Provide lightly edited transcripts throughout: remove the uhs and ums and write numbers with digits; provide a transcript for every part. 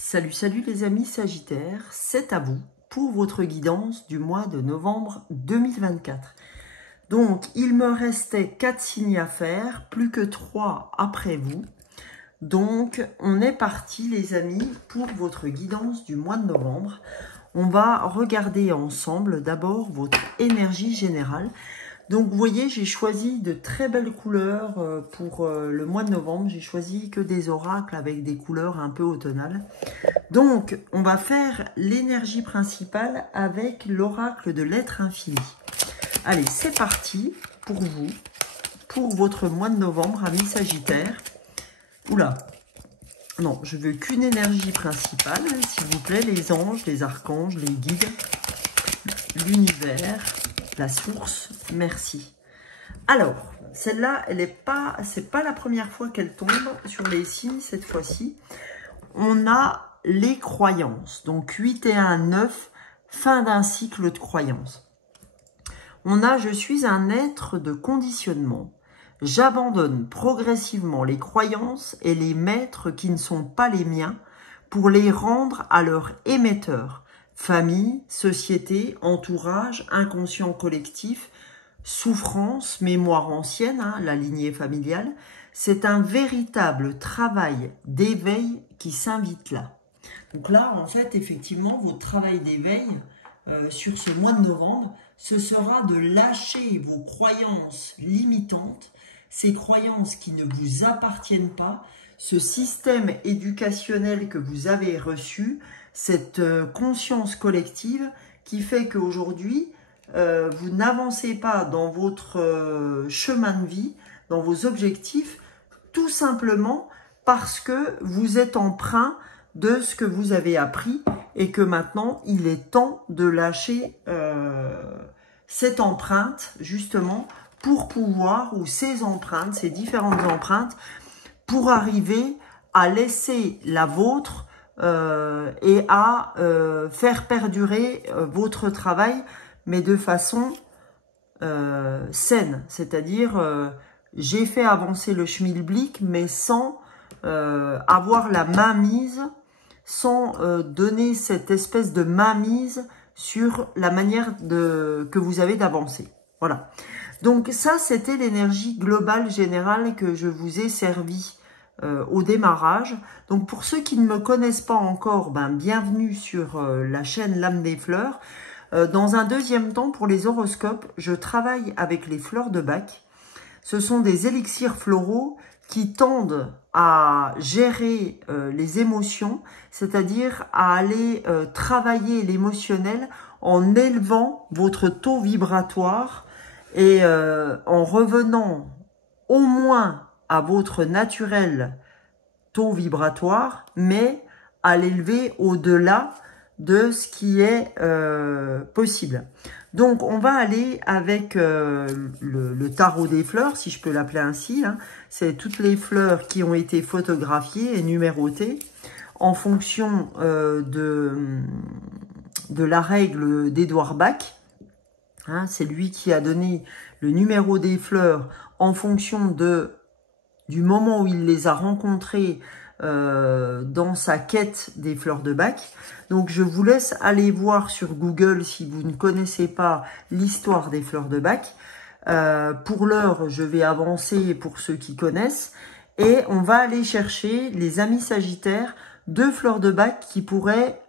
Salut, salut les amis Sagittaires, c'est à vous pour votre guidance du mois de novembre 2024. Donc, il me restait 4 signes à faire, plus que 3 après vous. Donc, on est parti les amis pour votre guidance du mois de novembre. On va regarder ensemble d'abord votre énergie générale. Donc, vous voyez, j'ai choisi de très belles couleurs pour le mois de novembre. J'ai choisi que des oracles avec des couleurs un peu automnales. Donc, on va faire l'énergie principale avec l'oracle de l'être infini. Allez, c'est parti pour vous, pour votre mois de novembre, amis Sagittaires. Oula, non, je veux qu'une énergie principale, s'il vous plaît, les anges, les archanges, les guides, l'univers, la source, merci. Alors, celle-là, c'est pas la première fois qu'elle tombe sur les signes cette fois-ci. On a les croyances, donc 8 et 1, 9, fin d'un cycle de croyances. On a « Je suis un être de conditionnement. J'abandonne progressivement les croyances et les maîtres qui ne sont pas les miens pour les rendre à leur émetteur. Famille, société, entourage, inconscient collectif, souffrance, mémoire ancienne, la lignée familiale. C'est un véritable travail d'éveil qui s'invite là. » Donc là, en fait, effectivement, votre travail d'éveil sur ce mois de novembre, ce sera de lâcher vos croyances limitantes, ces croyances qui ne vous appartiennent pas, ce système éducationnel que vous avez reçu, cette conscience collective qui fait qu'aujourd'hui, vous n'avancez pas dans votre chemin de vie, dans vos objectifs, tout simplement parce que vous êtes empreint de ce que vous avez appris et que maintenant, il est temps de lâcher cette empreinte, justement, pour pouvoir, ou ces empreintes, ces différentes empreintes, pour arriver à laisser la vôtre et à faire perdurer votre travail, mais de façon saine. C'est-à-dire, j'ai fait avancer le schmilblick, mais sans avoir la mainmise, sans donner cette espèce de mainmise sur la manière que vous avez d'avancer. Voilà. Donc ça, c'était l'énergie globale générale que je vous ai servi au démarrage. Donc pour ceux qui ne me connaissent pas encore, bienvenue sur la chaîne L'âme des fleurs. Dans un deuxième temps, pour les horoscopes, je travaille avec les fleurs de Bach. Ce sont des élixirs floraux qui tendent à gérer les émotions, c'est-à-dire à aller travailler l'émotionnel en élevant votre taux vibratoire et en revenant au moins à votre naturel taux vibratoire, mais à l'élever au-delà de ce qui est possible. Donc, on va aller avec le tarot des fleurs, si je peux l'appeler ainsi. C'est toutes les fleurs qui ont été photographiées et numérotées en fonction de la règle d'Edouard Bach. C'est lui qui a donné le numéro des fleurs en fonction du moment où il les a rencontrées dans sa quête des fleurs de Bach. Donc, je vous laisse aller voir sur Google si vous ne connaissez pas l'histoire des fleurs de Bach. Pour l'heure, je vais avancer pour ceux qui connaissent. Et on va aller chercher, les amis Sagittaires, 2 fleurs de Bach qui pourraient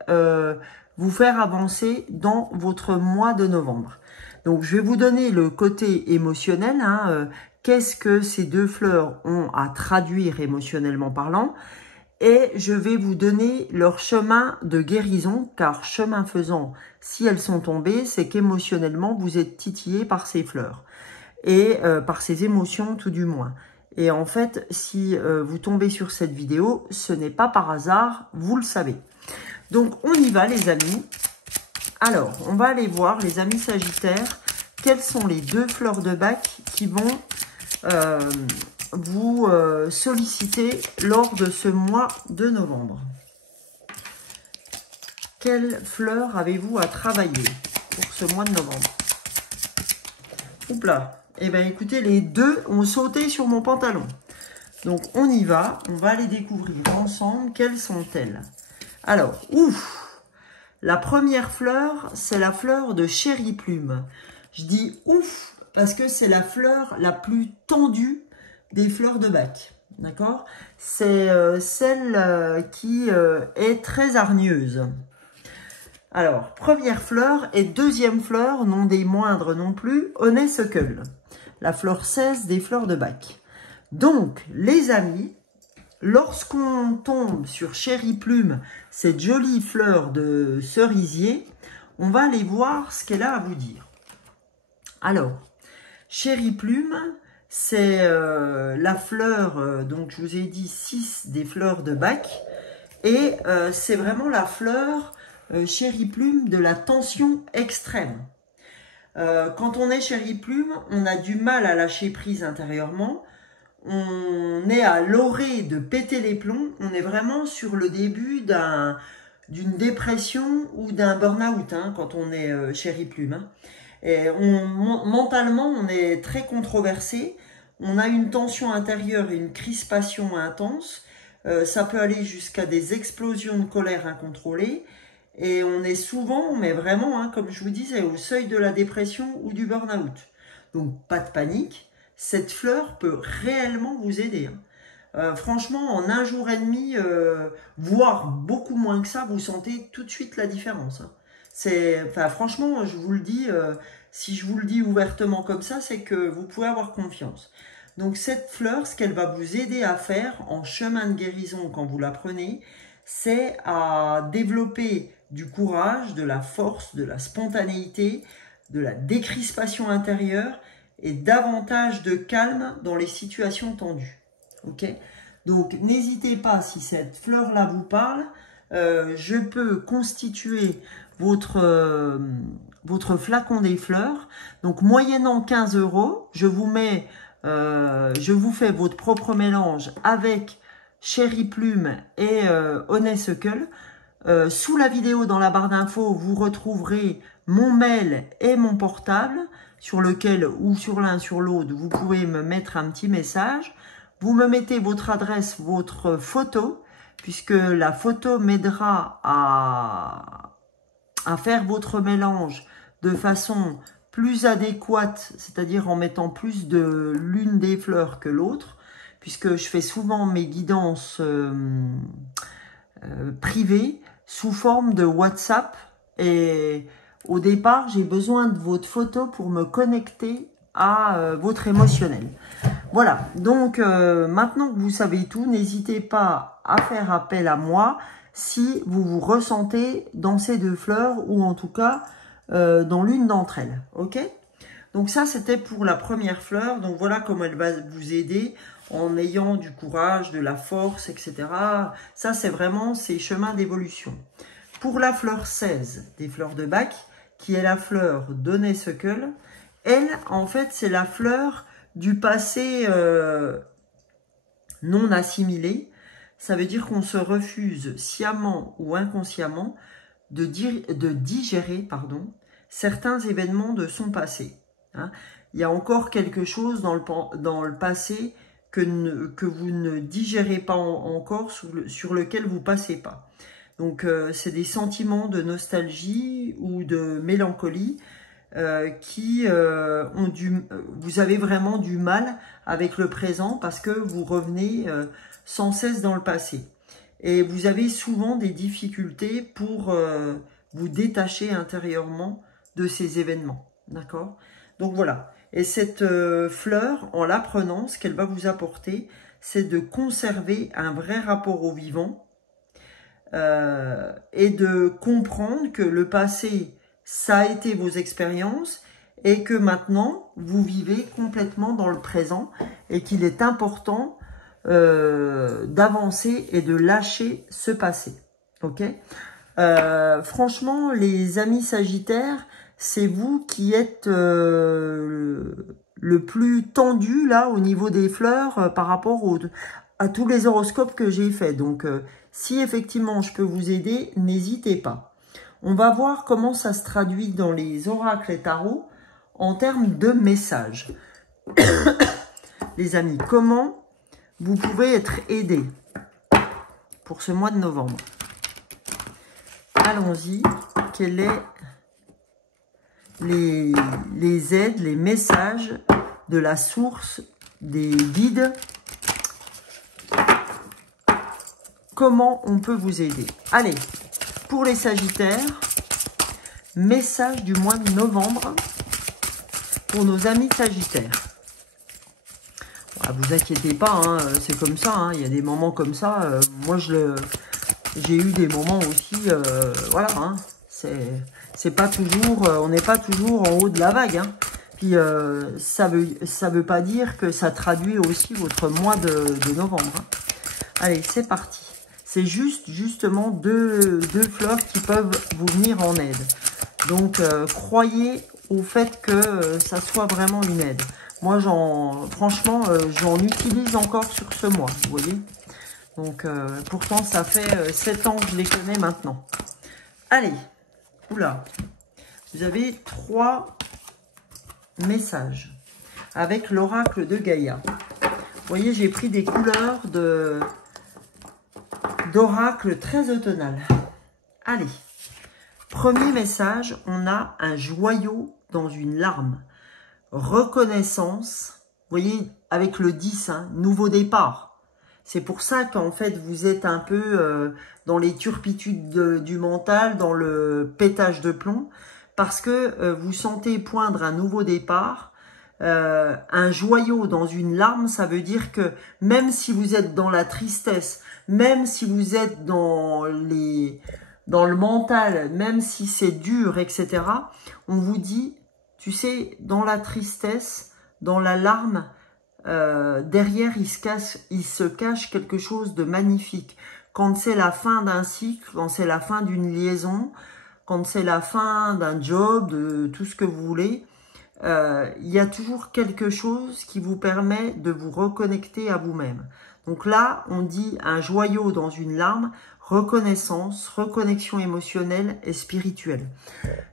vous faire avancer dans votre mois de novembre. Donc, je vais vous donner le côté émotionnel. Qu'est-ce que ces 2 fleurs ont à traduire émotionnellement parlant? Et je vais vous donner leur chemin de guérison, car chemin faisant, si elles sont tombées, c'est qu'émotionnellement, vous êtes titillé par ces fleurs. Et par ces émotions, tout du moins. Et en fait, si vous tombez sur cette vidéo, ce n'est pas par hasard, vous le savez. Donc, on y va, les amis. Alors, on va aller voir, les amis Sagittaires, quelles sont les 2 fleurs de Bach qui vont vous solliciter lors de ce mois de novembre. Quelles fleurs avez-vous à travailler pour ce mois de novembre? Oups là. Eh bien, écoutez, les 2 ont sauté sur mon pantalon. Donc, on y va. On va les découvrir ensemble. Quelles sont-elles? Alors, ouf! La première fleur, c'est la fleur de Chéri Plume. Je dis ouf parce que c'est la fleur la plus tendue des fleurs de bac. D'accord? C'est celle qui est très hargneuse. Alors, première fleur et deuxième fleur, non des moindres non plus, Honeysuckle. La fleur 16 des fleurs de bac. Donc, les amis, lorsqu'on tombe sur Chéri Plume, cette jolie fleur de cerisier, on va aller voir ce qu'elle a à vous dire. Alors, Chéri Plume, c'est la fleur, donc je vous ai dit 6 des fleurs de bac, et c'est vraiment la fleur Chéri Plume de la tension extrême. Quand on est Chéri Plume, on a du mal à lâcher prise intérieurement, on est à l'orée de péter les plombs, on est vraiment sur le début d'une dépression ou d'un burn-out hein, quand on est Chéri Plume. Hein. Et mentalement, on est très controversé, on a une tension intérieure et une crispation intense, ça peut aller jusqu'à des explosions de colère incontrôlées, et on est souvent, mais vraiment, hein, comme je vous disais, au seuil de la dépression ou du burn-out. Donc, pas de panique, cette fleur peut réellement vous aider. Hein. Franchement, en un jour et demi, voire beaucoup moins que ça, vous sentez tout de suite la différence. Hein. Enfin, franchement, je vous le dis, si je vous le dis ouvertement comme ça, c'est que vous pouvez avoir confiance. Donc, cette fleur, ce qu'elle va vous aider à faire en chemin de guérison quand vous la prenez, c'est à développer du courage, de la force, de la spontanéité, de la décrispation intérieure et davantage de calme dans les situations tendues. Ok? Donc, n'hésitez pas, si cette fleur-là vous parle, je peux constituer votre flacon des fleurs. Donc, moyennant 15 €, je vous fais votre propre mélange avec Chéri Plume et Honeysuckle. Sous la vidéo, dans la barre d'infos, vous retrouverez mon mail et mon portable sur lequel, ou sur l'un sur l'autre, vous pouvez me mettre un petit message. Vous me mettez votre adresse, votre photo, puisque la photo m'aidera à faire votre mélange de façon plus adéquate, c'est-à-dire en mettant plus de l'une des fleurs que l'autre, puisque je fais souvent mes guidances privées sous forme de WhatsApp, et au départ, j'ai besoin de votre photo pour me connecter à votre émotionnel. Voilà, donc maintenant que vous savez tout, n'hésitez pas à faire appel à moi si vous vous ressentez dans ces deux fleurs, ou en tout cas dans l'une d'entre elles. Ok? Donc ça, c'était pour la première fleur. Donc voilà comment elle va vous aider en ayant du courage, de la force, etc. Ça, c'est vraiment ces chemins d'évolution. Pour la fleur 16 des fleurs de bac, qui est la fleur d'Honeysuckle, elle, en fait, c'est la fleur du passé non assimilé. Ça veut dire qu'on se refuse sciemment ou inconsciemment de digérer certains événements de son passé. Hein. Il y a encore quelque chose dans le passé que vous ne digérez pas encore, sur lequel vous passez pas. Donc, c'est des sentiments de nostalgie ou de mélancolie qui vous avez vraiment du mal avec le présent parce que vous revenez sans cesse dans le passé. Et vous avez souvent des difficultés pour vous détacher intérieurement de ces événements. D'accord? Donc voilà. Et cette fleur, en la prenant, ce qu'elle va vous apporter, c'est de conserver un vrai rapport au vivant et de comprendre que le passé, ça a été vos expériences et que maintenant, vous vivez complètement dans le présent et qu'il est important d'avancer et de lâcher ce passé. Ok? Franchement, les amis Sagittaires, c'est vous qui êtes le plus tendu là au niveau des fleurs par rapport à tous les horoscopes que j'ai fait. Donc, si effectivement je peux vous aider, n'hésitez pas. On va voir comment ça se traduit dans les oracles et tarots en termes de messages. Les amis, comment vous pouvez être aidés pour ce mois de novembre? allons-y. Quels sont les aides, les messages de la source, des guides? Comment on peut vous aider? Allez, pour les Sagittaires, message du mois de novembre pour nos amis Sagittaires. Vous inquiétez pas, hein, c'est comme ça, hein, il y a des moments comme ça. Moi, j'ai eu des moments aussi, voilà, hein, c'est pas toujours, on n'est pas toujours en haut de la vague. Hein. Puis ça veut pas dire que ça traduit aussi votre mois de novembre. Hein. Allez, c'est parti. C'est justement deux fleurs qui peuvent vous venir en aide. Donc, croyez au fait que ça soit vraiment une aide. Moi, franchement, j'en utilise encore sur ce mois, vous voyez. Donc, pourtant, ça fait 7 ans que je les connais maintenant. Allez, oula, vous avez 3 messages avec l'oracle de Gaïa. Vous voyez, j'ai pris des couleurs d'oracle très automnal. Allez, premier message, on a un joyau dans une larme. Reconnaissance, vous voyez, avec le 10, hein, nouveau départ. C'est pour ça qu'en fait, vous êtes un peu dans les turpitudes du mental, dans le pétage de plomb, parce que vous sentez poindre un nouveau départ. Un joyau dans une larme, ça veut dire que même si vous êtes dans la tristesse, même si vous êtes dans le mental, même si c'est dur, etc., on vous dit, tu sais, dans la tristesse, dans la larme, derrière, il se cache quelque chose de magnifique. Quand c'est la fin d'un cycle, quand c'est la fin d'une liaison, quand c'est la fin d'un job, de tout ce que vous voulez, il y a toujours quelque chose qui vous permet de vous reconnecter à vous-même. Donc là, on dit un joyau dans une larme, reconnaissance, reconnexion émotionnelle et spirituelle.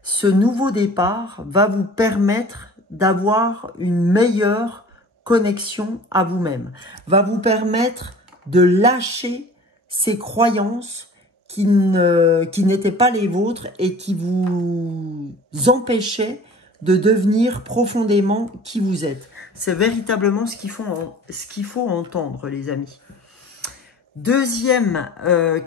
Ce nouveau départ va vous permettre d'avoir une meilleure connexion à vous-même, va vous permettre de lâcher ces croyances qui n'étaient pas les vôtres et qui vous empêchaient de devenir profondément qui vous êtes. C'est véritablement ce qu'il faut entendre, les amis. Deuxième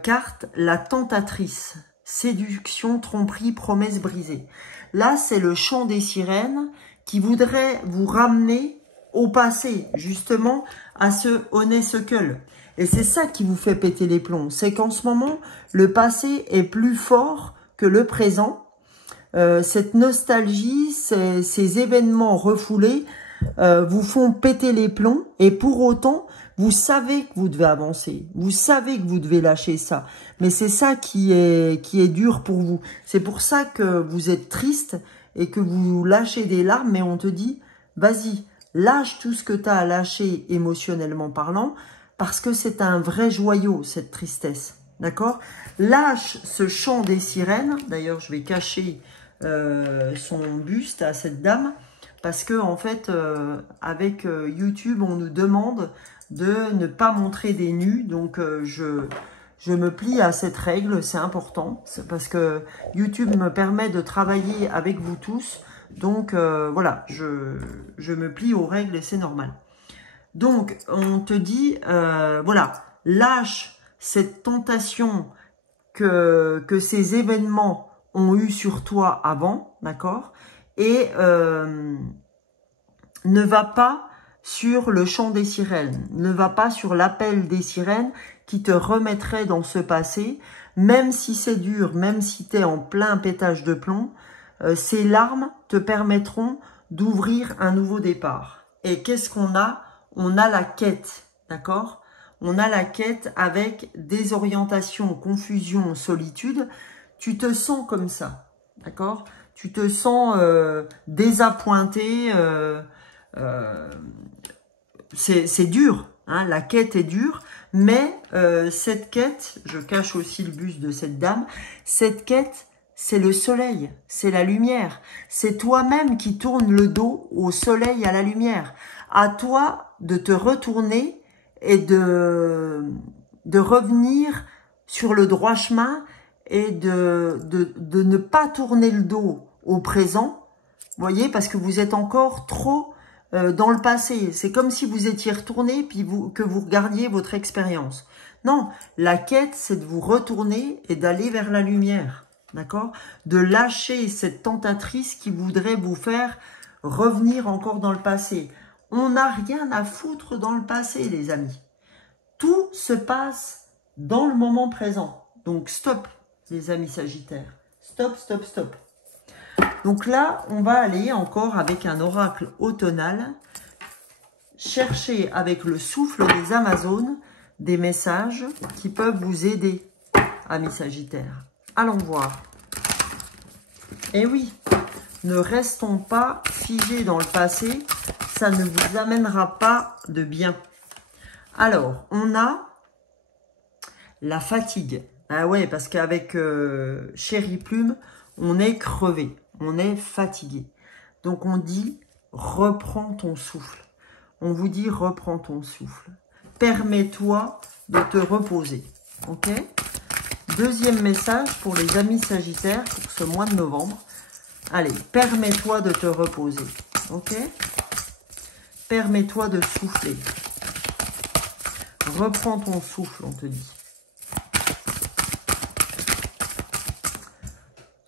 carte, la tentatrice. Séduction, tromperie, promesse brisée. Là, c'est le chant des sirènes qui voudrait vous ramener au passé, justement, à ce honeysuckle. Et c'est ça qui vous fait péter les plombs. C'est qu'en ce moment, le passé est plus fort que le présent. Cette nostalgie, ces événements refoulés vous font péter les plombs. Et pour autant, vous savez que vous devez avancer. Vous savez que vous devez lâcher ça. Mais c'est ça qui est dur pour vous. C'est pour ça que vous êtes triste et que vous lâchez des larmes. Mais on te dit, vas-y, lâche tout ce que tu as à lâcher émotionnellement parlant. Parce que c'est un vrai joyau, cette tristesse. D'accord? Lâche ce chant des sirènes. D'ailleurs, je vais cacher son buste à cette dame. Parce que, en fait, avec YouTube, on nous demande de ne pas montrer des nus. Donc, je me plie à cette règle. C'est important. Parce que YouTube me permet de travailler avec vous tous. Donc, voilà, je me plie aux règles et c'est normal. Donc, on te dit, voilà, lâche cette tentation que ces événements ont eu sur toi avant, d'accord? Et ne va pas sur le chant des sirènes, ne va pas sur l'appel des sirènes qui te remettrait dans ce passé, même si c'est dur, même si tu es en plein pétage de plomb, ces larmes te permettront d'ouvrir un nouveau départ. Et qu'est-ce qu'on a? On a la quête, d'accord? On a la quête avec désorientation, confusion, solitude. Tu te sens comme ça, d'accord? Tu te sens désappointé. C'est dur, hein? La quête est dure. Mais cette quête, je cache aussi le buste de cette dame, cette quête, c'est le soleil, c'est la lumière. C'est toi-même qui tournes le dos au soleil, à la lumière. À toi de te retourner et de revenir sur le droit chemin et de ne pas tourner le dos au présent, vous voyez, parce que vous êtes encore trop dans le passé. C'est comme si vous étiez retourné puis que vous regardiez votre expérience. Non, la quête, c'est de vous retourner et d'aller vers la lumière, d'accord? De lâcher cette tentatrice qui voudrait vous faire revenir encore dans le passé. On n'a rien à foutre dans le passé, les amis. Tout se passe dans le moment présent. Donc, stop, les amis Sagittaires. Stop, stop, stop. Donc là, on va aller encore avec un oracle automnal, chercher avec le souffle des Amazones des messages qui peuvent vous aider, amis Sagittaires. Allons voir. Eh oui, ne restons pas figés dans le passé, ça ne vous amènera pas de bien. Alors, on a la fatigue. Ah ouais, parce qu'avec Chéri Plume, on est crevé, on est fatigué. Donc, on dit, reprends ton souffle. On vous dit, reprends ton souffle. Permets-toi de te reposer. Ok? Deuxième message pour les amis Sagittaires pour ce mois de novembre. Allez, permets-toi de te reposer. Ok? Permets-toi de souffler. Reprends ton souffle, on te dit.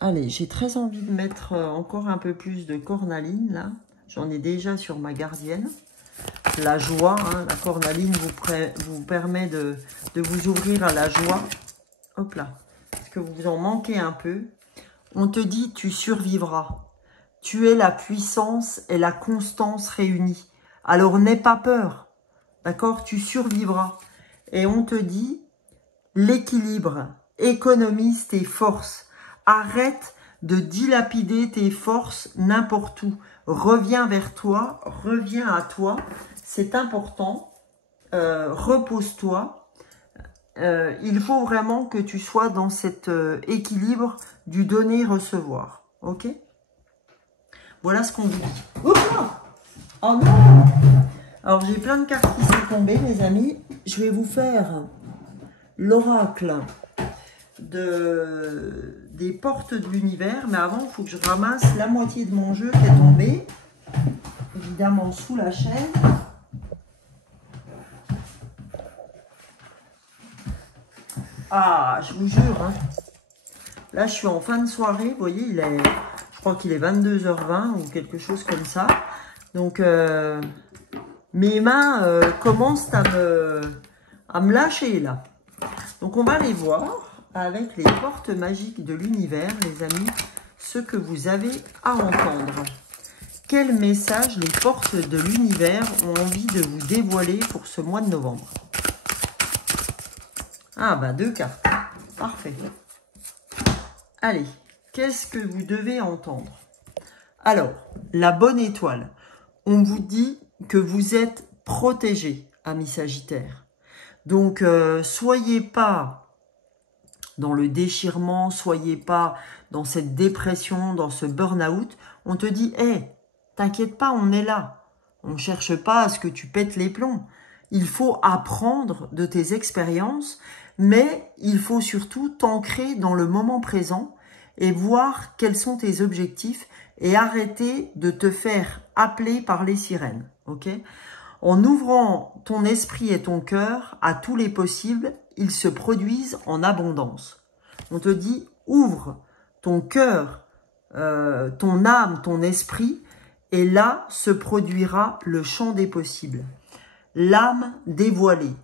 Allez, j'ai très envie de mettre encore un peu plus de cornaline, là. J'en ai déjà sur ma gardienne. La joie, hein, la cornaline vous permet de vous ouvrir à la joie. Hop là, parce que vous en manquez un peu. On te dit, tu survivras. Tu es la puissance et la constance réunies. Alors, n'aie pas peur. D'accord? Tu survivras. Et on te dit, l'équilibre, économise tes forces. Arrête de dilapider tes forces n'importe où. Reviens vers toi, reviens à toi. C'est important. Repose-toi. Il faut vraiment que tu sois dans cet équilibre du donner-recevoir. Ok? Voilà ce qu'on vous dit. Oh non! Alors, j'ai plein de cartes qui sont tombées, les amis. Je vais vous faire l'oracle des portes de l'univers. Mais avant, il faut que je ramasse la moitié de mon jeu qui est tombé. Évidemment, sous la chaîne. Ah, je vous jure, hein. Là, je suis en fin de soirée. Vous voyez, je crois qu'il est 22h20 ou quelque chose comme ça. Donc, mes mains commencent à me lâcher, là. Donc, on va aller voir avec les portes magiques de l'univers, les amis, ce que vous avez à entendre. Quel message les portes de l'univers ont envie de vous dévoiler pour ce mois de novembre? Ah, bah, 2 cartes. Parfait. Allez, qu'est-ce que vous devez entendre? Alors, la bonne étoile. On vous dit que vous êtes protégés, amis Sagittaires. Donc, soyez pas dans le déchirement, soyez pas dans cette dépression, dans ce burn-out. On te dit, hé, t'inquiète pas, on est là. On ne cherche pas à ce que tu pètes les plombs. Il faut apprendre de tes expériences, mais il faut surtout t'ancrer dans le moment présent et voir quels sont tes objectifs et arrêter de te faire appeler par les sirènes. Ok? En ouvrant ton esprit et ton cœur à tous les possibles, ils se produisent en abondance. On te dit, ouvre ton cœur, ton âme, ton esprit, et là se produira le champ des possibles. L'âme dévoilée.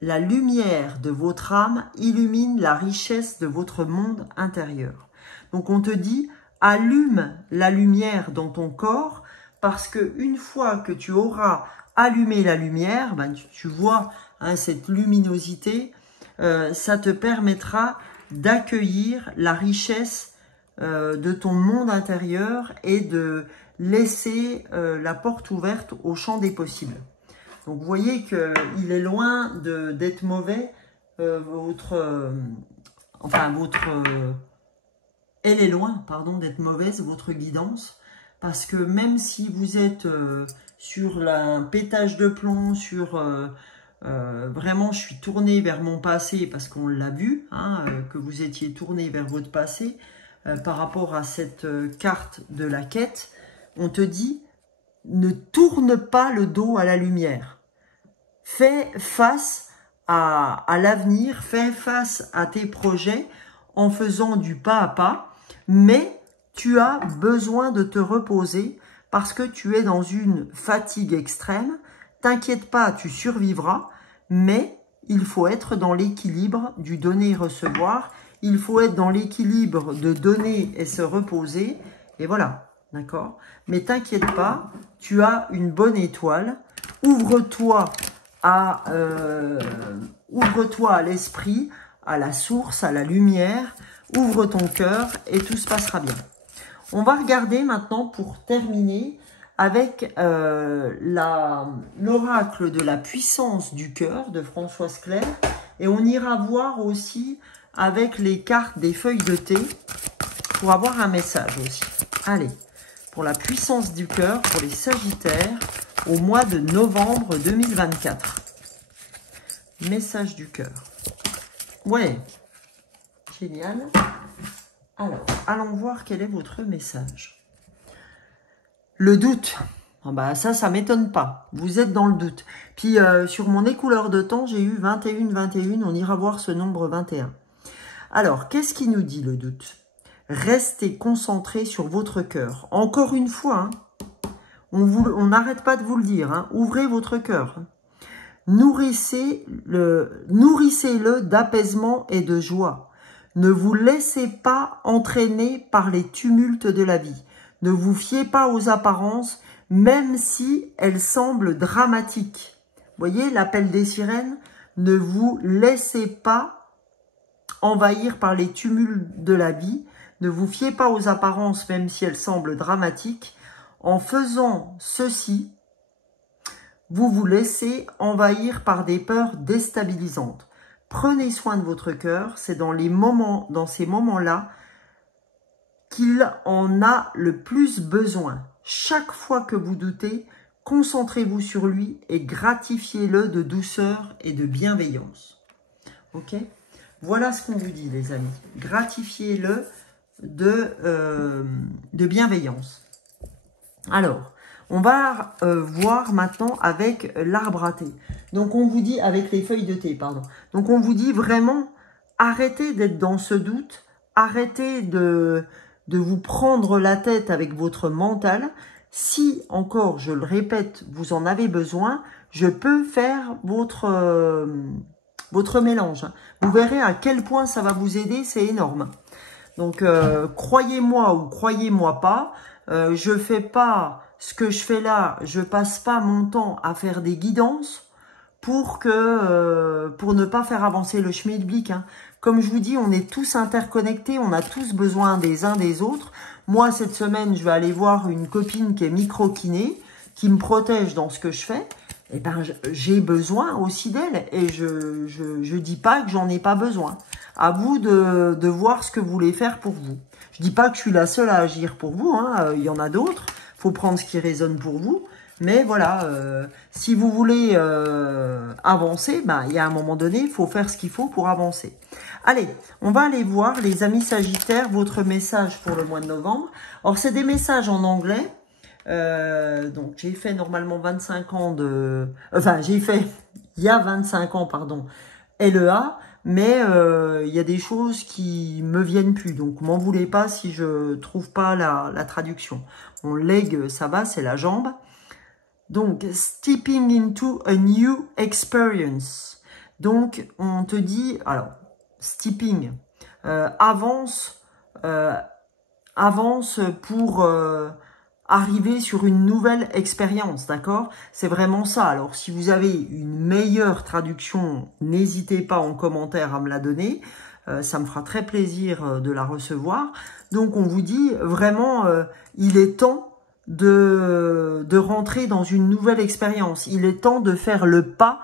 La lumière de votre âme illumine la richesse de votre monde intérieur. Donc on te dit, allume la lumière dans ton corps, parce que une fois que tu auras allumé la lumière, ben, tu vois hein, cette luminosité, ça te permettra d'accueillir la richesse de ton monde intérieur et de laisser la porte ouverte au champ des possibles. Donc, vous voyez qu'il est loin d'être mauvais, elle est loin, pardon, d'être mauvaise, votre guidance, parce que même si vous êtes sur un pétage de plomb, sur vraiment, je suis tournée vers mon passé parce qu'on l'a vu, hein, que vous étiez tourné vers votre passé par rapport à cette carte de la quête. On te dit, ne tourne pas le dos à la lumière. Fais face à l'avenir, fais face à tes projets en faisant du pas à pas, mais tu as besoin de te reposer parce que tu es dans une fatigue extrême. T'inquiète pas, tu survivras, mais il faut être dans l'équilibre du donner et recevoir. Il faut être dans l'équilibre de donner et se reposer. Et voilà, d'accord? Mais t'inquiète pas, tu as une bonne étoile. Ouvre-toi à l'esprit, à la source, à la lumière. Ouvre ton cœur et tout se passera bien. On va regarder maintenant pour terminer avec l'oracle de la puissance du cœur de Françoise Claire. Et on ira voir aussi avec les cartes des feuilles de thé pour avoir un message aussi. Allez, pour la puissance du cœur, pour les Sagittaires, au mois de novembre 2024. Message du cœur. Ouais, génial. Alors, allons voir quel est votre message. Le doute. Ah bah ça m'étonne pas. Vous êtes dans le doute. Puis sur mon écouleur de temps, j'ai eu 21, 21. On ira voir ce nombre 21. Alors, qu'est-ce qui nous dit le doute? Restez concentré sur votre cœur. Encore une fois, hein, on n'arrête pas de vous le dire. Hein, ouvrez votre cœur. Nourrissez-le d'apaisement et de joie. Ne vous laissez pas entraîner par les tumultes de la vie. Ne vous fiez pas aux apparences, même si elles semblent dramatiques. Voyez l'appel des sirènes? Ne vous laissez pas envahir par les tumultes de la vie. Ne vous fiez pas aux apparences, même si elles semblent dramatiques. En faisant ceci, vous vous laissez envahir par des peurs déstabilisantes. Prenez soin de votre cœur, c'est dans ces moments-là qu'il en a le plus besoin. Chaque fois que vous doutez, concentrez-vous sur lui et gratifiez-le de douceur et de bienveillance. Ok? Voilà ce qu'on vous dit, les amis. Gratifiez-le de bienveillance. Alors, on va voir maintenant avec l'arbre à thé. Donc, on vous dit, avec les feuilles de thé, pardon. Donc, on vous dit vraiment, arrêtez d'être dans ce doute. Arrêtez de vous prendre la tête avec votre mental. Si, encore, je le répète, vous en avez besoin, je peux faire votre mélange. Vous verrez à quel point ça va vous aider, c'est énorme. Donc, croyez-moi ou croyez-moi pas, je fais pas ce que je fais là, je passe pas mon temps à faire des guidances pour ne pas faire avancer le schmilblick. Hein. Comme je vous dis, on est tous interconnectés, on a tous besoin des uns des autres. Moi, cette semaine, je vais aller voir une copine qui est micro-kiné, qui me protège dans ce que je fais. Eh ben, j'ai besoin aussi d'elle et je dis pas que j'en ai pas besoin. À vous de voir ce que vous voulez faire pour vous. Je dis pas que je suis la seule à agir pour vous, hein, y en a d'autres. Faut prendre ce qui résonne pour vous. Mais voilà, si vous voulez avancer, ben, il y a un moment donné, il faut faire ce qu'il faut pour avancer. Allez, on va aller voir, les amis Sagittaires, votre message pour le mois de novembre. Alors, c'est des messages en anglais. Donc, j'ai fait normalement 25 ans de... Enfin, j'ai fait, il y a 25 ans, pardon, LEA. Mais il y a des choses qui me viennent plus. Donc, m'en voulez pas si je trouve pas la traduction. On leg, ça va, c'est la jambe. Donc, stepping into a new experience. Donc, on te dit, alors, stepping, avance pour arriver sur une nouvelle expérience, d'accord? C'est vraiment ça. Alors, si vous avez une meilleure traduction, n'hésitez pas en commentaire à me la donner. Ça me fera très plaisir de la recevoir. Donc, on vous dit vraiment, il est temps de rentrer dans une nouvelle expérience. Il est temps de faire le pas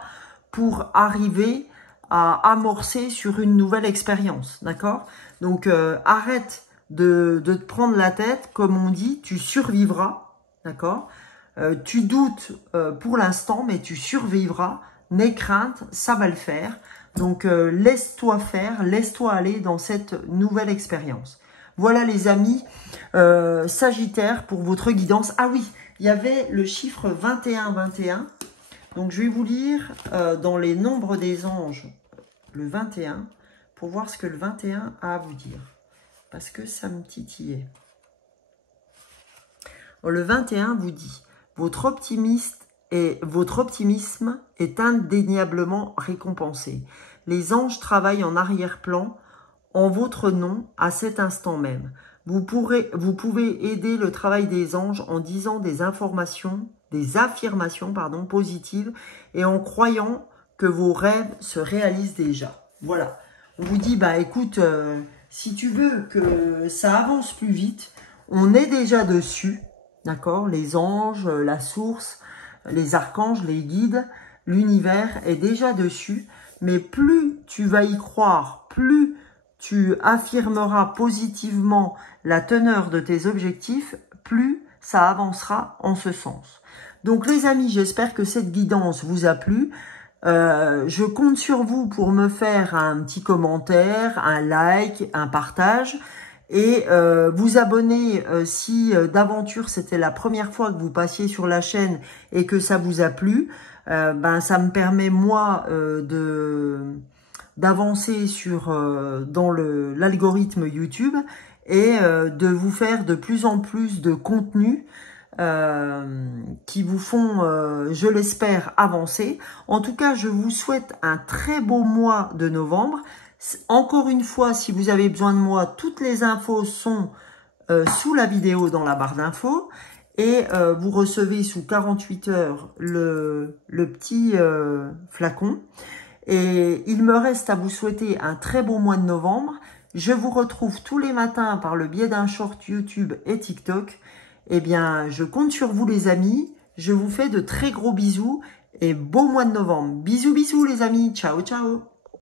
pour arriver à amorcer sur une nouvelle expérience, d'accord? Donc, arrête de te prendre la tête, comme on dit, tu survivras, d'accord? Tu doutes pour l'instant, mais tu survivras, n'aie crainte, ça va le faire. Donc, laisse-toi faire, laisse-toi aller dans cette nouvelle expérience. Voilà les amis, Sagittaire pour votre guidance. Ah oui, il y avait le chiffre 21-21. Donc, je vais vous lire dans les nombres des anges le 21 pour voir ce que le 21 a à vous dire. Parce que ça me titillait. Le 21 vous dit, votre optimisme est indéniablement récompensé. Les anges travaillent en arrière-plan en votre nom à cet instant même. Vous pouvez aider le travail des anges en disant des affirmations positives et en croyant que vos rêves se réalisent déjà. Voilà. On vous dit, bah écoute, si tu veux que ça avance plus vite, on est déjà dessus, d'accord? Les anges, la source, les archanges, les guides, l'univers est déjà dessus. Mais plus tu vas y croire, plus tu affirmeras positivement la teneur de tes objectifs, plus ça avancera en ce sens. Donc les amis, j'espère que cette guidance vous a plu. Je compte sur vous pour me faire un petit commentaire, un like, un partage et vous abonner si d'aventure c'était la première fois que vous passiez sur la chaîne et que ça vous a plu. Ben ça me permet moi d'avancer dans l'algorithme YouTube et de vous faire de plus en plus de contenus qui vous font, je l'espère, avancer. En tout cas, je vous souhaite un très beau mois de novembre. Encore une fois, si vous avez besoin de moi, toutes les infos sont sous la vidéo dans la barre d'infos. Et vous recevez sous 48 heures le petit flacon. Et il me reste à vous souhaiter un très beau mois de novembre. Je vous retrouve tous les matins par le biais d'un short YouTube et TikTok. Eh bien, je compte sur vous les amis. Je vous fais de très gros bisous et beau mois de novembre. Bisous, bisous les amis. Ciao, ciao.